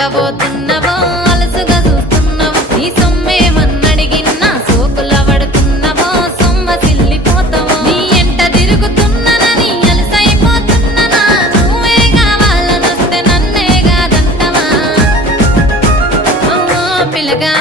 ఎక్కబోతున్నవో అలసుగా చూస్తున్నవో నీ సొమ్మేమన్నడిగిన్నా సోకుల పడుతున్నవో సొమ్మ సిల్లిపోతావో నీ ఎంట తిరుగుతున్ననని అలసైపోతున్ననా నువ్వే కావాలనొస్తే నన్నే కాదంటవా పిల్లగా